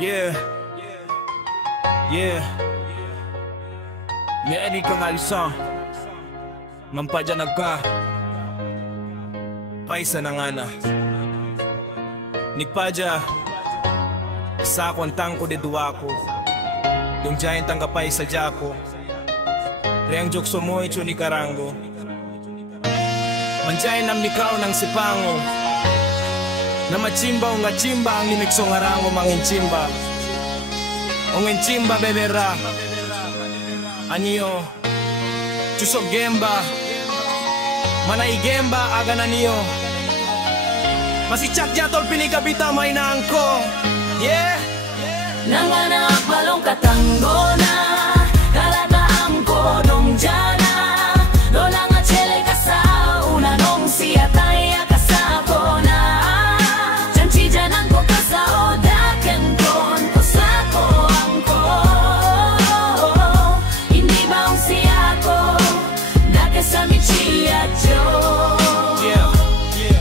Yeah. Ni kang alsa Mampadya nagka Paisa na nga na Nigpadya Sa ako ang tangko di duwa ko Dung giant ang kapay sa jako Reyang jok sumoy chu ni karango Manjay nam nikaw ng sipango Na machimba o nga chimba ang nimikso nga rango mangin chimba Ongin chimba bebera Aniyo Chusok gemba Manay gemba aga na niyo Masichak jatol pinikabita may naangko Yeah Nanganak balong katanggo na Kalataang kodong diyana Lola nga chele kasa Una nung siya tayo kasako na Chanchi dyanan ko kasa o daken kon Kusako ang ko Hindi ba ang siya ko Dake sa michiya jo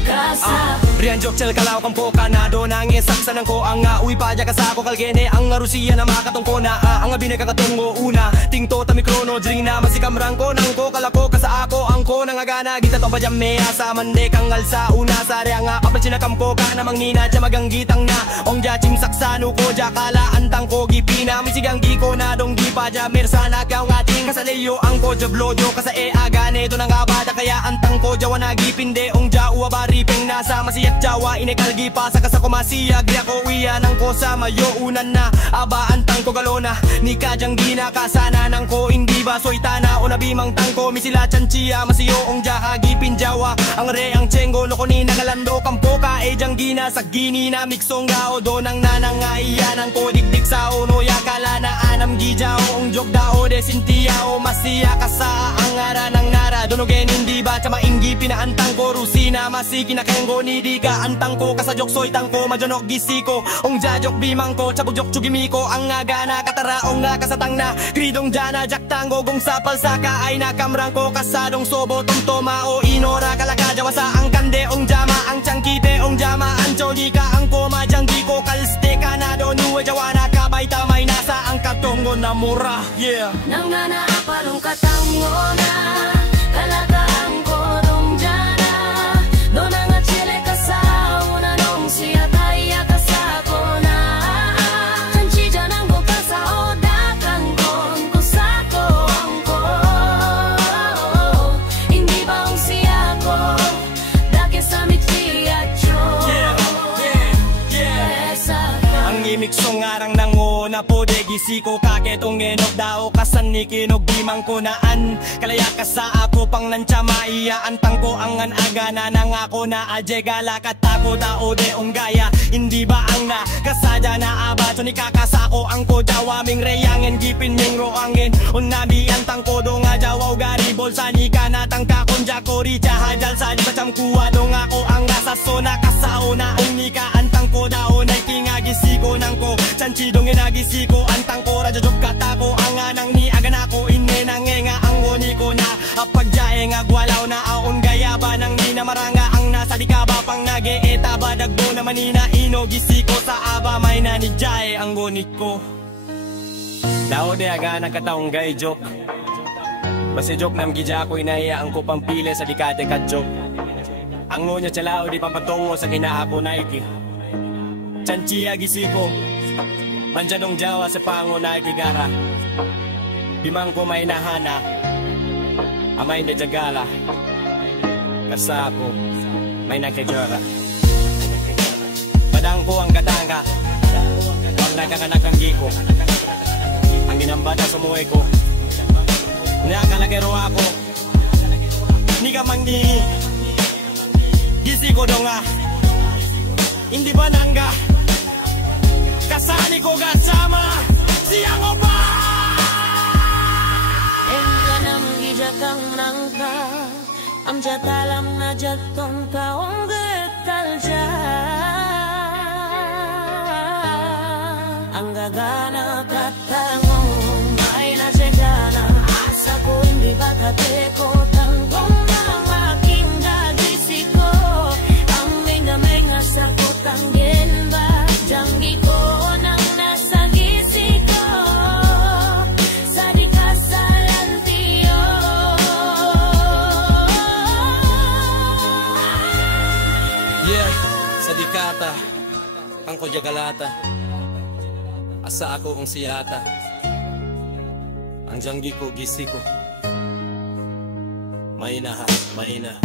Kasa Rian jok chel kalaw kang poka na do nang saksa nang ko ang uwi pa ja kasako kalgene ang Rusiya na makatungko na ang abine kakatungo una tingto ta mikrono dring na masikamrang ko nang ko kalako kasa ako ang ko nang agana gita to ba jam mea sa mande kang alsa una sa rea nga kapal sinakam ko ka namang nina ja maganggitang na ong ja chim saksano ko ja kala antang ko gipina misigang gi ko na dong gi pa ja mersa na kaw nga ting kasaleyo ang ko ja blodo kasa agane to nang abada kaya antang ko ja wana gipinde ong ja uwa baripeng nasa masiyak jawa inekalgi pa sa kasa kumasiya gya ko uya nang ko sa mayo unan na aba antang ko galona ni kajang gina kasana nang ko hindi ba soy tana o nabimang tangko misila chanchiya masiyo ong jaha gipin jawa ang re ang chengo loko ni nagalando kampo ka jang gina sa gini na miksong gao do nang nanang iyanan ko dikdik sa uno ya kala na anam gijao ong jok dao de sintiya o masiya kasa ang ara nang nara donogen hindi ba chama inggi pinaantang ko rusina masiki na kengo ni di ka antang ko kasajok soy tangko majonok gisiko ong jajok bimang ko chabugjok chugimiko ang agana katara ong nga kasatang na kridong jana jak tango gong sapal saka ay nakamrang ko kasadong sobo tomtoma o inora kalaka jawa sa ang kande ong jama ang changkite ong jama ancho di ka ang koma janggi ko kalste ka na do nuwe jawa na kabay tamay nasa ang katongo na mura yeah nang naapalong katango na kalataang kodong diyana do na nga chile kasa una nung siya tayo kasako na chanchi dyanan ko kasa o dakan kon kusako ang ko hindi ba ang siya ko dake sa michiya cho ang imikso ngarang nango na po gisiko kaketong enok dao kasan ni kinog bimang ko naan kalaya ka sa ako pang nantya maiya antang ko ang agana nangako na aje gala katako tao de ong gaya hindi ba ang na kasada na abato ni kakasako ang ko jawaming reyangin gipin ming roangin unabi antang ko do nga jawaw gari bolsa ni kanatang kakon jakori jahadal sa di macam kuwa do nga ko ang rasa so na kasao na ong ni ka antang ko dao na kingagisiko nang ko chanchi dong inagisiko antang ko radyo job katako ang anang ni agana ko inne nangenga ang woni ko na apagjae nga gwalaw na aon gaya ba nang di na maranga ang nasa di ka ba pang nage-eta ba dagbo na manina inogisiko sa aba may nanigjae ang woni ko dao de agana kataong gay joke basi joke nam gija ko inaya ang ko pampile sa dikate kat joke ang ngonya chalao di pampatongo sa kinaako na iki chanchi agisiko manjanong jawa sa pango na igigara bimang ko may nahana amay na jagala kasako may nakijora padang ko ang katanga ang nagkakanakang giko ang ginambata sumuwi ko nakalagero ako ni ka mangdi gisiko donga hindi ba nangga kasali ko kasama siya ko pa enka nam gijakang nangka am jatalam na jatong kaong gekal ja ang gagana katangong ay nasegana asa ko hindi bakate ko tanggong mga kindagisiko ang may na may nga sa ko tanggen ba janggi ko nang na Ang ko jagalata asa ako ang siyata ang janggi ko gisi ko maina ha maina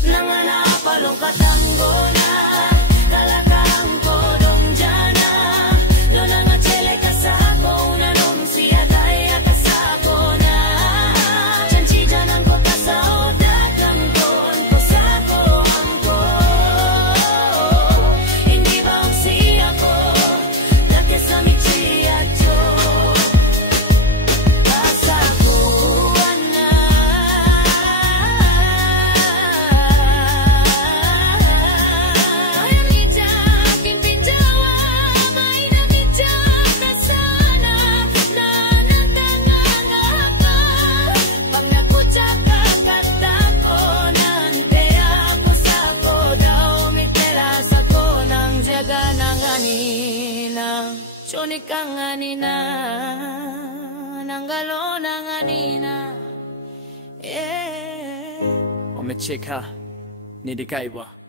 Nanganapalong katango na Kalakang kodong dyan Doon ang atsele kasako Unanong siya tayo kasako na Chanchi dyan ang ko kasao Dagang kon ko sako ang ko Hindi ba ang siya ko Laki sa michiya cho Kasako na Chonik kang anina Nanggalo ng anina Omecheka Nidikaiwa